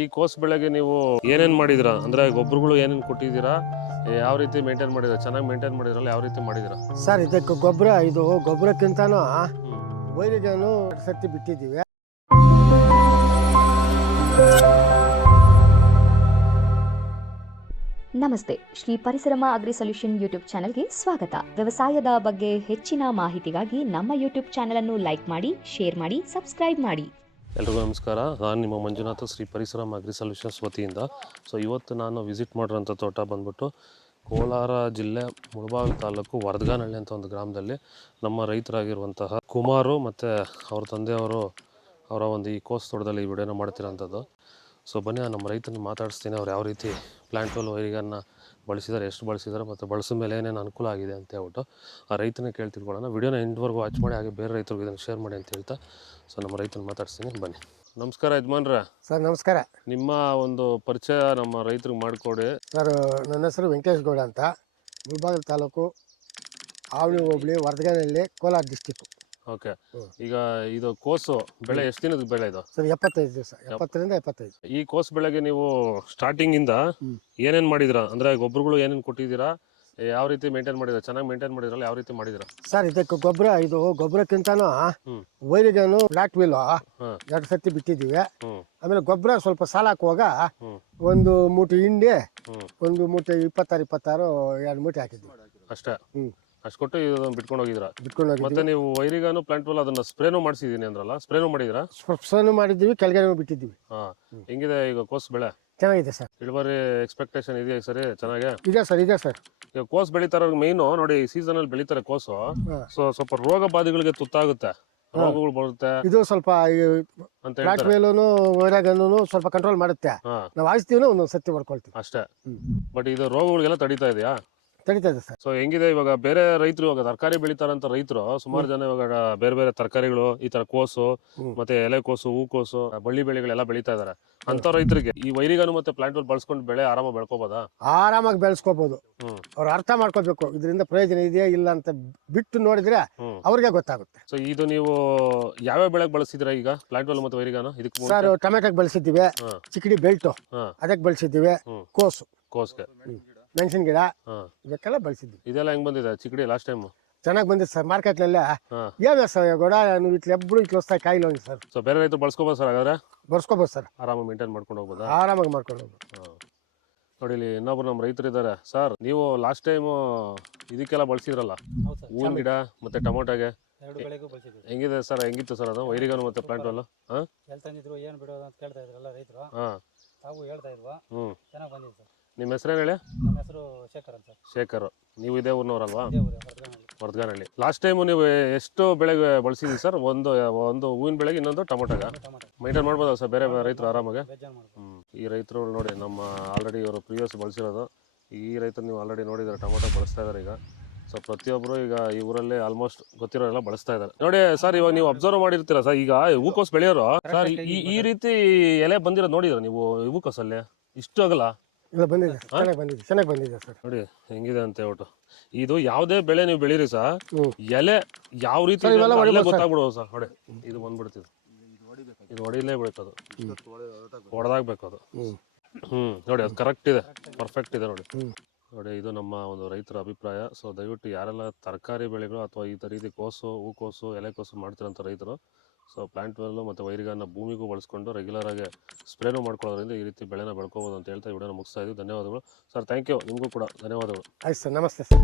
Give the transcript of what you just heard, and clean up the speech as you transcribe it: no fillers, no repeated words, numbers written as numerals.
ಈ ಕೋಸ್ ಬೆಳೆಗೆ ನೀವು ಏನೇನ್ ಮಾಡಿದಿರಾ ಅಂದ್ರೆ ಗೊಬ್ಬರಗಳು ಏನೇನ್ ಕೊಟ್ಟಿದ್ದೀರಾ, ಯಾವ ರೀತಿ ಮೇಂಟೈನ್ ಮಾಡಿದಿರಾ? ಚೆನ್ನಾಗಿ ಮೇಂಟೈನ್ ಮಾಡಿದ್ರಲ್ಲ, ಯಾವ ರೀತಿ ಮಾಡಿದಿರಾ ಸರ್? ಇದಕ್ಕೆ ಗೊಬ್ಬರಕ್ಕಿಂತನೂ ವೈರಿಗೇನು ಸತಿ ಬಿಟ್ಟಿದ್ದೀವಿ. ನಮಸ್ತೆ, Shri Parisarama agri solution YouTube ಚಾನೆಲ್ಗೆ ಸ್ವಾಗತ. ವ್ಯವಸಾಯದ ಬಗ್ಗೆ ಹೆಚ್ಚಿನ ಮಾಹಿತಿಗಾಗಿ ನಮ್ಮ ಯೂಟ್ಯೂಬ್ ಚಾನೆಲ್ ಅನ್ನು ಲೈಕ್ ಮಾಡಿ, ಶೇರ್ ಮಾಡಿ, ಸಬ್ಸ್ಕ್ರೈಬ್ ಮಾಡಿ. ಎಲ್ರಿಗೂ ನಮಸ್ಕಾರ. ನಾನು ನಿಮ್ಮ ಮಂಜುನಾಥ, ಶ್ರೀ ಪರಿಸರಮ ಅಗ್ರಿ ಸೊಲ್ಯೂಷನ್ಸ್ ವತಿಯಿಂದ. ಇವತ್ತು ನಾನು ವಿಸಿಟ್ ಮಾಡಿರೋಂಥ ತೋಟ ಬಂದ್ಬಿಟ್ಟು ಕೋಲಾರ ಜಿಲ್ಲೆ ಮುಳಬಾಗಿಲು ತಾಲೂಕು ವರದಗಾನಹಳ್ಳಿ ಅಂತ ಒಂದು ಗ್ರಾಮದಲ್ಲಿ ನಮ್ಮ ರೈತರಾಗಿರುವಂತಹ ಕುಮಾರು ಮತ್ತು ಅವ್ರ ತಂದೆಯವರು ಅವರ ಒಂದು ಈ ಕೋಸ್ ತೋಟದಲ್ಲಿ ಈ ವಿಡಿಯೋನ ಮಾಡ್ತಿರೋಂಥದ್ದು. ಬನ್ನಿ, ನಮ್ಮ ರೈತನ ಮಾತಾಡಿಸ್ತೀನಿ. ಅವ್ರು ಯಾವ ರೀತಿ ಪ್ಲ್ಯಾಂಟ್ ವೆಲ್ ವೈರಿಗನ್ನು ಬಳಸಿದ್ದಾರೆ, ಎಷ್ಟು ಬಳಸಿದ್ದಾರೆ, ಮತ್ತು ಬಳಸಿದ ಮೇಲೆ ಏನೇನು ಅನುಕೂಲ ಆಗಿದೆ ಅಂತ ಹೇಳ್ಬಿಟ್ಟು ಆ ರೈತನ ಕೇಳ್ತಿರ್ಕೊಳ್ಳೋಣ. ವಿಡಿಯೋನ ಎಂಡ್ವರೆಗೂ ವಾಚ್ ಮಾಡಿ, ಹಾಗೆ ಬೇರೆ ರೈತರಿಗೆ ಇದನ್ನು ಶೇರ್ ಮಾಡಿ ಅಂತ ಹೇಳ್ತಾ ನಮ್ಮ ರೈತನ ಮಾತಾಡ್ತೀನಿ. ಬನ್ನಿ. ನಮಸ್ಕಾರ ಯಜಮಾನ್ರೆ. ಸರ್ ನಮಸ್ಕಾರ. ನಿಮ್ಮ ಒಂದು ಪರಿಚಯ ನಮ್ಮ ರೈತರಿಗೆ ಮಾಡಿಕೊಡಿ. ಸರ್, ನನ್ನ ಹೆಸರು ವೆಂಕಟೇಶ್ ಗೌಡ ಅಂತ, ಮುಳಬಾಗಿಲು ತಾಲೂಕು, ಆವಳಿ ಹೋಬಳಿ, ವರದಗಾನಹಳ್ಳಿ, ಕೋಲಾರ ಡಿಸ್ಟಿಕ್. ಓಕೆ. ಈಗ ಇದು ಕೋಸು ಬೆಳೆ ಎಷ್ಟು ದಿನದ ಬೆಳೆ ಇದು? ಸರ್ 75 ದಿವಸ, 70ರಿಂದ 75. ಈ ಕೋಸು ಬೆಳೆಗೆ ನೀವು ಸ್ಟಾರ್ಟಿಂಗ್ ಇಂದ ಏನೇನ್ ಮಾಡಿದಿರಾ? ಅಂದ್ರೆ ಗೊಬ್ಬರಗಳು ಏನೇನ್ ಕೊಟ್ಟಿದ್ದೀರಾ, ಯಾವ ರೀತಿ ಮೇಂಟೈನ್ ಮಾಡಿದ್ರ? ಚೆನ್ನಾಗಿ ಮೇಂಟೈನ್ ಮಾಡಿದ್ರಲ್ಲ, ಯಾವ ರೀತಿ ಮಾಡಿದಿರಾ? ಸರ್, ಇದಕ್ಕೆ ಗೊಬ್ಬರಕ್ಕಿಂತನೂ ವೈರಿಗೇನು ಫ್ಲಾಟ್ ವೀಲ್ 2 ಸತಿ ಬಿಟ್ಟಿದ್ದೀವಿ. ಆಮೇಲೆ ಗೊಬ್ಬರ ಸ್ವಲ್ಪ ಸಾಲ ಹಾಕುವಾಗ ಒಂದು ಮೂಟೆ ಹಿಂಡಿ, ಒಂದು ಮೂಟೆ 26 2 ಮೂಟೆ ಹಾಕಿದ್ವಿ ಅಷ್ಟೇ. ಅಷ್ಟು ಕೊಟ್ಟು ಇದನ್ನು ಬಿಟ್ಕೊಂಡು ಹೋಗಿದ್ರ? ಮತ್ತೆ ನೀವು ವೈರಿಗಾನು ಪ್ಲಾಂಟ್ ವೆಲ್ ಅದನ್ನ ಸ್ಪ್ರೇನು ಮಾಡಿಸಿದೀನಿ ಅಂದ್ರಲ್ಲ, ಸ್ಪ್ರೇನು ಮಾಡಿದ್ರಾ? ಸ್ಪ್ರೇನು ಮಾಡಿದ್ದೀವಿ, ಕೆಳಗಡೆ ಬಿಟ್ಟಿದ್ದೀವಿ. ಹೆಂಗಿದೆ ಈಗ ಕೋಸ್ ಬೆಳೆ? ಚೆನ್ನಾಗಿದೆ ಸರ್. ಇಳುವರಿ ಎಕ್ಸ್ಪೆಕ್ಟೇಷನ್ ಇದೆಯಾ ಸರಿ? ಚೆನ್ನಾಗೆ ಇದೆ ಸರ್, ಇದೆ ಸರ್. ಈಗ ಕೋಸ್ ಬೆಳಿತಾರ ಮೇಯ್ನು ನೋಡಿ, ಸೀಸನ್ ಅಲ್ಲಿ ಬೆಳಿತಾರೆ ಕೋಸು. ಸ್ವಲ್ಪ ರೋಗ ಬಾಧೆಗಳಿಗೆ ತುತ್ತಾಗುತ್ತೆ, ರೋಗಗಳು ಬರುತ್ತೆ. ಇದು ಸ್ವಲ್ಪ ಫ್ಲಾಟ್ ಮೇಲೂ ವೈರಾಗನ್ನು ಸ್ವಲ್ಪ ಕಂಟ್ರೋಲ್ ಮಾಡುತ್ತೆ. ನಾವು ಆಯಿಸ್ತೀವಿ, ಒಂದೊಂದು ಸತಿ ಬರ್ಕೊಳ್ತೀವಿ ಅಷ್ಟೇ. ಬಟ್ ಇದು ರೋಗಗಳಿಗೆಲ್ಲ ತಡೀತಾ ಇದೆಯಾ? ತಡೀತಾ ಇದೆ ಸರ್. ಹೆಂಗಿದೆ ಇವಾಗ ಬೇರೆ ರೈತರು, ಇವಾಗ ತರಕಾರಿ ಬೆಳಿತಾರಂತ ರೈತರು ಸುಮಾರು ಜನ ಇವಾಗ ಬೇರೆ ಬೇರೆ ತರಕಾರಿಗಳು, ಈ ತರ ಕೋಸು ಮತ್ತೆ ಎಲೆಕೋಸು, ಹೂಕೋಸು, ಬಳ್ಳಿ ಬೆಳೆಗಳೆಲ್ಲ ಬೆಳಿತಾ ಇದಾರೆ. ಅಂತ ರೈತರಿಗೆ ಈ ವೈರಿಗಾನು ಮತ್ತೆ ಪ್ಲಾಂಟ್ ವೆಲ್ ಬಳಸ್ಕೊಂಡು ಬೆಳೆ ಆರಾಮಾಗಿ ಬೆಳ್ಕೋಬೋದಾ? ಆರಾಮಾಗಿ ಬೆಳೆಸ್ಕೋಬಹುದು. ಅವ್ರು ಅರ್ಥ ಮಾಡ್ಕೋಬೇಕು, ಇದರಿಂದ ಪ್ರಯೋಜನ ಇದೆಯಾ ಇಲ್ಲ ಅಂತ ಬಿಟ್ಟು ನೋಡಿದ್ರೆ ಅವ್ರಿಗೆ ಗೊತ್ತಾಗುತ್ತೆ. ಇದು ನೀವು ಯಾವ್ಯಾವ ಬೆಳೆಗೆ ಬಳಸಿದಿರಾ ಈಗ ಪ್ಲಾಂಟ್ ವೆಲ್ ಮತ್ತೆ ವೈರಿಗಾನು? ಇದಕ್ಕೆ ಸರ್, ಟೊಮೆಟೊಗೆ ಬಳಸಿದ್ದೀವಿ, ಚಿಕ್ಕಡಿ ಬೆಲ್ಟು ಅದಕ್ಕೆ ಬಳಸಿದ್ದೀವಿ, ಕೋಸ್ಗೆ ಮೆಣಸಿನ ಗಿಡ ಇದಕ್ಕೆಲ್ಲ ಬಳಸಿದ್ವಿ. ಇದೆಲ್ಲ ಹೆಂಗ್ ಬಂದಿದೆ ಚಿಕ್ಕಡಿ ಲಾಸ್ಟ್ ಟೈಮ್? ಚೆನ್ನಾಗಿ ಬಂದಿದೆ ಸರ್. ಮಾರ್ಕೆಟ್ ನಲ್ಲಿ ಏನ್ ಸರ್ ಗೋಡ ಎಬ್ರು ಹೊಸ್ತಾಗಿ ಕಾಯಿಲ್ ಹೋಗಿ ಸರ್. ಬೇರೆ ರೈತರು ಬಳಸ್ಕೋಬೋದು ಸರ್? ಹಾಗಾದ್ರೆ ಬರ್ಸ್ಕೋಬೋದು ಸರ್, ಆರಾಮಾಗಿ ಮೇಂಟೈನ್ ಮಾಡ್ಕೊಂಡು ಹೋಗ್ಬೋದಾ? ಆರಾಮಾಗಿ ಮಾಡ್ಕೊಂಡು ಹೋಗ್ಬೋದು. ನೋಡಿ, ಇಲ್ಲಿ ಇನ್ನೊಬ್ರು ನಮ್ಮ ರೈತರು ಇದ್ದಾರೆ. ಸರ್, ನೀವು ಲಾಸ್ಟ್ ಟೈಮ್ ಇದಕ್ಕೆಲ್ಲ ಬಳಸಿದ್ರಲ್ಲ, ಹೂವಿನ ಗಿಡ ಮತ್ತೆ ಟೊಮೊಟೊಗೆ, ಹೆಂಗಿದೆ ಸರ್? ಹೆಂಗಿತ್ತು ಸರ್ ಅದು ವೈರಿಗಾನು ಮತ್ತೆ ಪ್ಲಾಂಟ್ ವೆಲ್? ಏನ್ ಬಿಡೋದು ಅಂತ ಕೇಳ್ತಾ ಇದ್ರಲ್ಲ ರೈತರು, ತಾವು ಹೇಳ್ತಾ ಇದ್ವಾ, ಚೆನ್ನಾಗಿ ಬಂದಿದೆ ಸರ್. ನಿಮ್ಮ ಹೆಸರೇನು ಹೇಳಿ? ನಮ್ಮ ಹೆಸರು ಶೇಖರ್ ಅಂತ. ಶೇಖರ್, ನೀವು ಇದೇ ಊರಿನವರಲ್ವಾ? ವರದಗಾನಹಳ್ಳಿ. ಲಾಸ್ಟ್ ಟೈಮ್ ನೀವು ಎಷ್ಟು ಬೆಳೆಗೆ ಬಳಸಿದ್ರಿ ಸರ್? ಒಂದು ಹೂವಿನ ಬೆಳೆಗೆ, ಇನ್ನೊಂದು ಟೊಮೊಟೊಗ ಮೇಂಟೈನ್ ಮಾಡ್ಬೋದಾ ಸರ್ ಬೇರೆ ರೈತರು ಆರಾಮಾಗಿ? ಈ ರೈತರು ನೋಡಿ, ನಮ್ಮ ಆಲ್ರೆಡಿ ಇವರು ಪ್ರಿವಿಯಸ್ ಬಳಸಿರೋದು. ಈ ರೈತರು ನೀವು ಆಲ್ರೆಡಿ ನೋಡಿದ್ದಾರೆ, ಟೊಮೊಟೊ ಬಳಸ್ತಾ ಇದ್ದಾರೆ ಈಗ. ಪ್ರತಿಯೊಬ್ಬರು ಈಗ ಈ ಊರಲ್ಲಿ ಆಲ್ಮೋಸ್ಟ್ ಗೊತ್ತಿರೋರೆಲ್ಲ ಬಳಸ್ತಾ ಇದ್ದಾರೆ. ನೋಡಿ ಸರ್, ಇವಾಗ ನೀವು ಅಬ್ಸರ್ವ್ ಮಾಡಿರ್ತೀರಾ ಸರ್, ಈಗ ಹೂಕೋಸ್ ಬೆಳೆಯೋರು ಸರ್ ಈ ರೀತಿ ಎಲೆ ಬಂದಿರೋದು ನೋಡಿದ್ರ ನೀವು? ಹೂಕೋಸಲ್ಲಿ ಇಷ್ಟು ಆಗಲ್ಲ ಬಂದಿದೆ, ಚೆನ್ನಾಗಿ ಬಂದಿದೆ ಸರ್. ನೋಡಿ ಹೆಂಗಿದೆ ಅಂತ ಹೇಳ್ಬಿಟ್ಟು. ಇದು ಯಾವುದೇ ಬೆಳೆ ನೀವು ಬೆಳೀರಿ ಸರ್, ಎಲೆ ಯಾವ ರೀತಿ ಗೊತ್ತಾಗ್ಬಿಡುವ ಸರ್. ನೋಡಿ, ಇದು ಬಂದ್ಬಿಡ್ತಿದ್ದು, ಇದು ಹೊಡಿಲೇ ಬೀಳ್ತದು, ಹೊಡೆದಾಗ್ಬೇಕು ಅದು. ನೋಡಿ, ಅದು ಕರೆಕ್ಟ್ ಇದೆ, ಪರ್ಫೆಕ್ಟ್ ಇದೆ. ನೋಡಿ, ಇದು ನಮ್ಮ ಒಂದು ರೈತರ ಅಭಿಪ್ರಾಯ. ದಯವಿಟ್ಟು ಯಾರೆಲ್ಲ ತರಕಾರಿ ಬೆಳೆಗಳು ಅಥವಾ ಈ ರೀತಿ ಕೋಸು, ಹೂಕೋಸು, ಎಲೆಕೋಸು ಮಾಡ್ತಿರೋಂಥ ರೈತರು, ಪ್ಲಾಂಟ್ ವೆಲ್ ಮತ್ತು ವೈರಿಗಾನ ಭೂಮಿಗೂ ಬಳಸ್ಕೊಂಡು ರೆಗ್ಯುಲರ್ ಆಗಿ ಸ್ಪ್ರೇನು ಮಾಡ್ಕೊಳ್ಳೋದ್ರಿಂದ ಈ ರೀತಿ ಬೆಳೆನ ಬೆಳ್ಕೋಬೋದು ಅಂತ ಹೇಳ್ತಾ ವಿಡಿಯೋನ ಮುಗಿಸ್ತಾ ಇದ್ದೀವಿ. ಧನ್ಯವಾದಗಳು ಸರ್. Thank you. ನಿಮಗೂ ಕೂಡ ಧನ್ಯವಾದಗಳು. ಆಯ್ತು ಸರ್, ನಮಸ್ತೆ ಸರ್.